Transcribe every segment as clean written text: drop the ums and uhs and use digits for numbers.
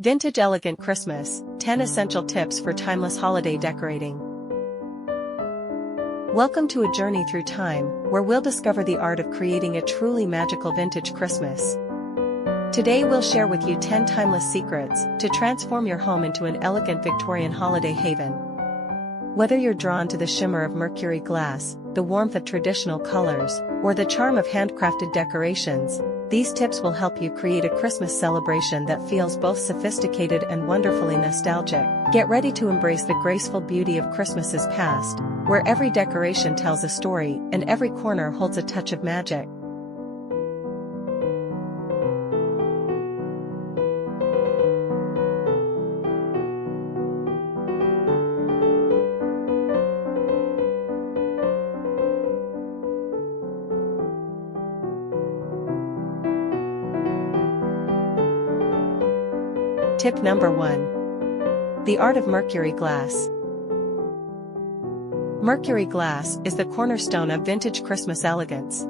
Vintage Elegant Christmas, 10 Essential Tips for Timeless Holiday Decorating. Welcome to a journey through time, where we'll discover the art of creating a truly magical vintage Christmas. Today we'll share with you 10 timeless secrets to transform your home into an elegant Victorian holiday haven. Whether you're drawn to the shimmer of Mercury glass, the warmth of traditional colors, or the charm of handcrafted decorations, these tips will help you create a Christmas celebration that feels both sophisticated and wonderfully nostalgic. Get ready to embrace the graceful beauty of Christmas's past, where every decoration tells a story and every corner holds a touch of magic. Tip number 1. The Art of Mercury Glass. Mercury glass is the cornerstone of vintage Christmas elegance.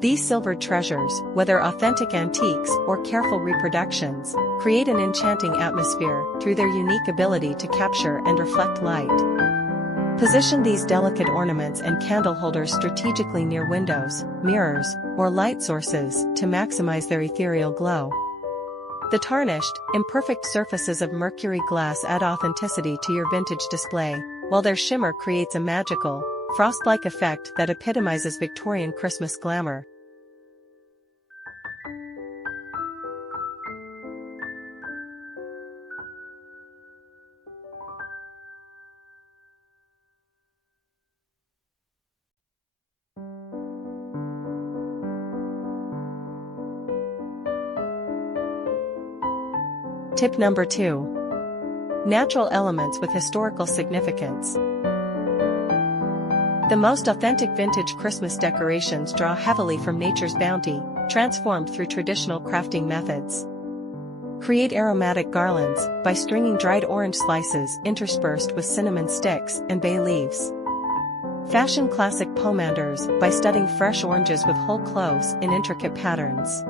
These silvered treasures, whether authentic antiques or careful reproductions, create an enchanting atmosphere through their unique ability to capture and reflect light. Position these delicate ornaments and candle holders strategically near windows, mirrors, or light sources to maximize their ethereal glow. The tarnished, imperfect surfaces of Mercury glass add authenticity to your vintage display, while their shimmer creates a magical, frost-like effect that epitomizes Victorian Christmas glamour. Tip number 2. Natural elements with historical significance. The most authentic vintage Christmas decorations draw heavily from nature's bounty, transformed through traditional crafting methods. Create aromatic garlands by stringing dried orange slices interspersed with cinnamon sticks and bay leaves. Fashion classic pomanders by studding fresh oranges with whole cloves in intricate patterns.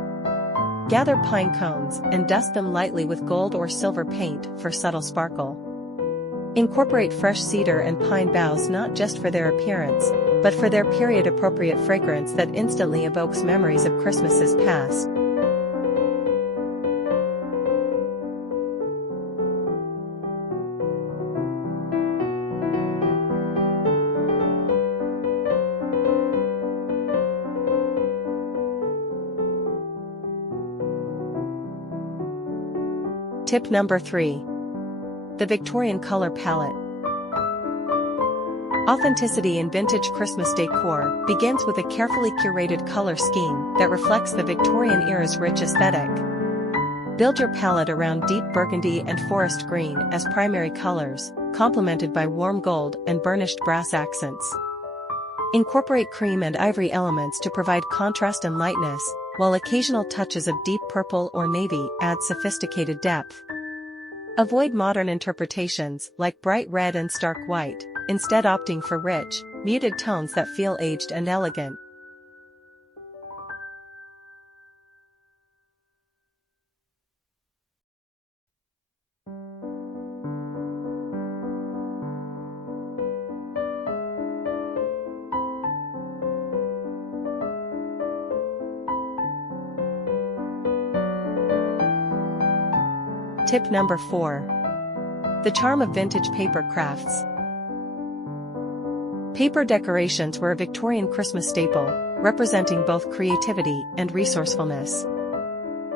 Gather pine cones and dust them lightly with gold or silver paint for subtle sparkle. Incorporate fresh cedar and pine boughs not just for their appearance, but for their period-appropriate fragrance that instantly evokes memories of Christmases past. Tip number 3. The Victorian Color Palette. Authenticity in vintage Christmas decor begins with a carefully curated color scheme that reflects the Victorian era's rich aesthetic. Build your palette around deep burgundy and forest green as primary colors, complemented by warm gold and burnished brass accents. Incorporate cream and ivory elements to provide contrast and lightness, while occasional touches of deep purple or navy add sophisticated depth. Avoid modern interpretations like bright red and stark white, instead opting for rich, muted tones that feel aged and elegant. Tip number 4. The charm of vintage paper crafts. Paper decorations were a Victorian Christmas staple, representing both creativity and resourcefulness.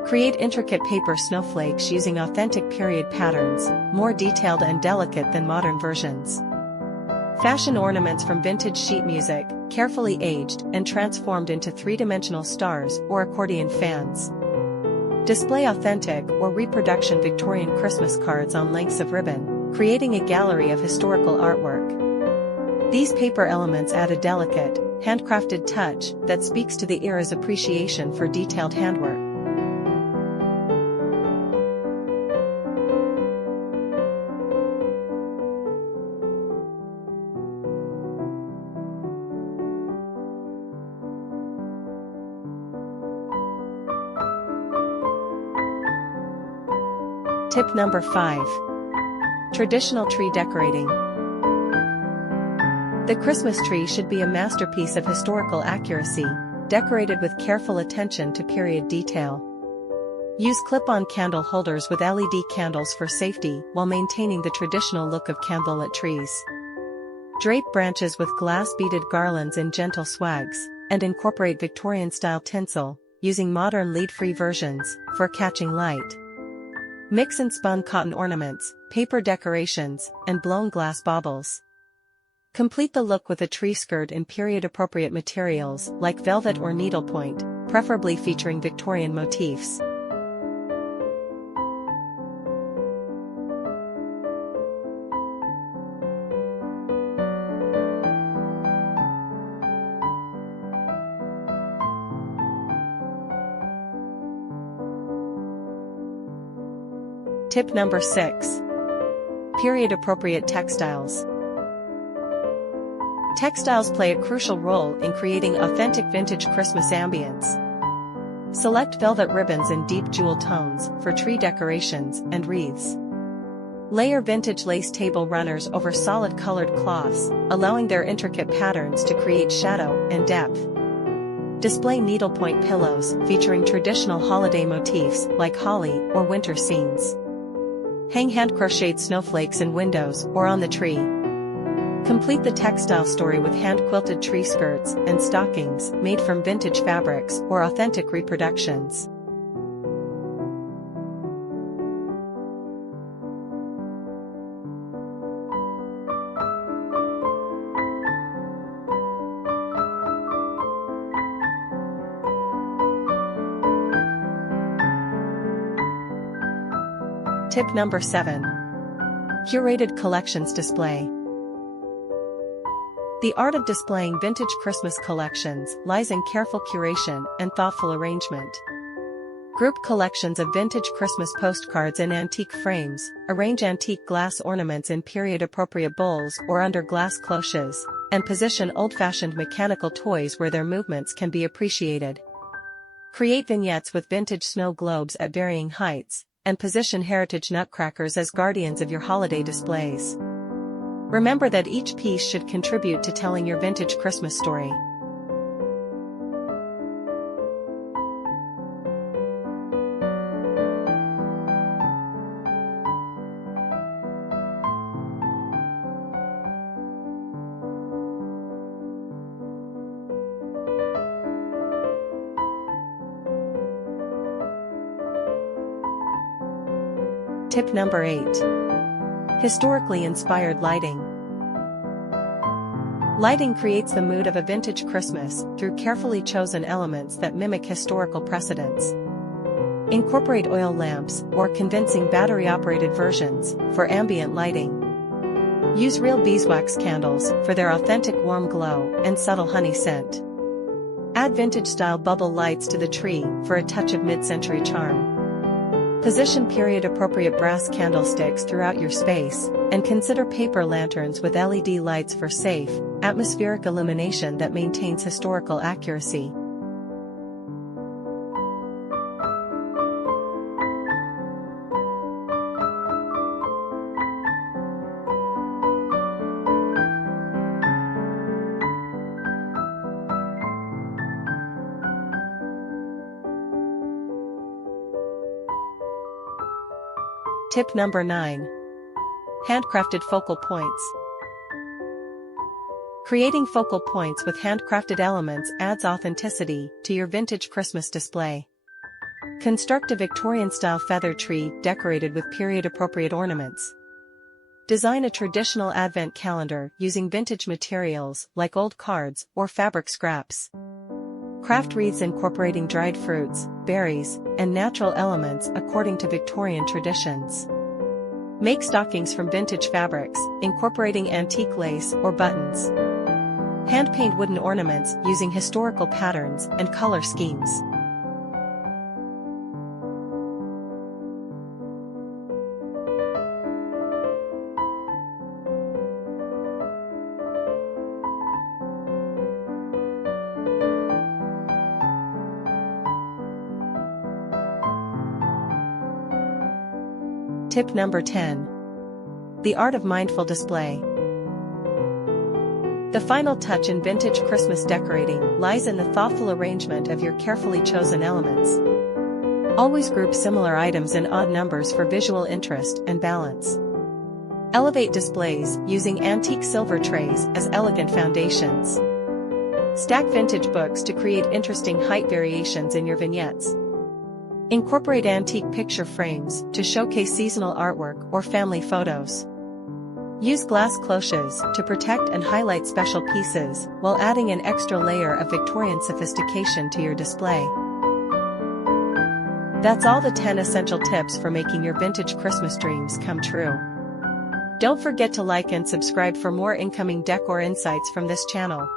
Create intricate paper snowflakes using authentic period patterns, more detailed and delicate than modern versions. Fashion ornaments from vintage sheet music, carefully aged and transformed into three-dimensional stars or accordion fans. Display authentic or reproduction Victorian Christmas cards on lengths of ribbon, creating a gallery of historical artwork. These paper elements add a delicate, handcrafted touch that speaks to the era's appreciation for detailed handwork. Tip number 5. Traditional tree decorating. The Christmas tree should be a masterpiece of historical accuracy, decorated with careful attention to period detail. Use clip-on candle holders with LED candles for safety while maintaining the traditional look of candlelit trees. Drape branches with glass-beaded garlands in gentle swags, and incorporate Victorian-style tinsel, using modern lead-free versions, for catching light. Mix and spun cotton ornaments, paper decorations, and blown glass baubles. Complete the look with a tree skirt in period-appropriate materials like velvet or needlepoint, preferably featuring Victorian motifs. Tip number 6. Period-appropriate textiles. Textiles play a crucial role in creating authentic vintage Christmas ambience. Select velvet ribbons in deep jewel tones for tree decorations and wreaths. Layer vintage lace table runners over solid colored cloths, allowing their intricate patterns to create shadow and depth. Display needlepoint pillows featuring traditional holiday motifs like holly or winter scenes. Hang hand-crocheted snowflakes in windows or on the tree. Complete the textile story with hand-quilted tree skirts and stockings made from vintage fabrics or authentic reproductions. Tip number 7. Curated collections display. The art of displaying vintage Christmas collections lies in careful curation and thoughtful arrangement. Group collections of vintage Christmas postcards in antique frames, arrange antique glass ornaments in period-appropriate bowls or under glass cloches, and position old-fashioned mechanical toys where their movements can be appreciated. Create vignettes with vintage snow globes at varying heights, and position heritage nutcrackers as guardians of your holiday displays. Remember that each piece should contribute to telling your vintage Christmas story. Tip number 8. Historically inspired lighting. Lighting creates the mood of a vintage Christmas through carefully chosen elements that mimic historical precedents. Incorporate oil lamps or convincing battery-operated versions for ambient lighting. Use real beeswax candles for their authentic warm glow and subtle honey scent. Add vintage-style bubble lights to the tree for a touch of mid-century charm. Position period-appropriate brass candlesticks throughout your space, and consider paper lanterns with LED lights for safe, atmospheric illumination that maintains historical accuracy. Tip number 9. Handcrafted focal points. Creating focal points with handcrafted elements adds authenticity to your vintage Christmas display. Construct a Victorian-style feather tree decorated with period-appropriate ornaments. Design a traditional advent calendar using vintage materials like old cards or fabric scraps. Craft wreaths incorporating dried fruits, berries, and natural elements according to Victorian traditions. Make stockings from vintage fabrics, incorporating antique lace or buttons. Hand-paint wooden ornaments using historical patterns and color schemes. Tip number 10. The art of mindful display. The final touch in vintage Christmas decorating lies in the thoughtful arrangement of your carefully chosen elements. Always group similar items in odd numbers for visual interest and balance. Elevate displays using antique silver trays as elegant foundations. Stack vintage books to create interesting height variations in your vignettes. Incorporate antique picture frames to showcase seasonal artwork or family photos. Use glass cloches to protect and highlight special pieces while adding an extra layer of Victorian sophistication to your display. That's all the 10 essential tips for making your vintage Christmas dreams come true. Don't forget to like and subscribe for more incoming decor insights from this channel.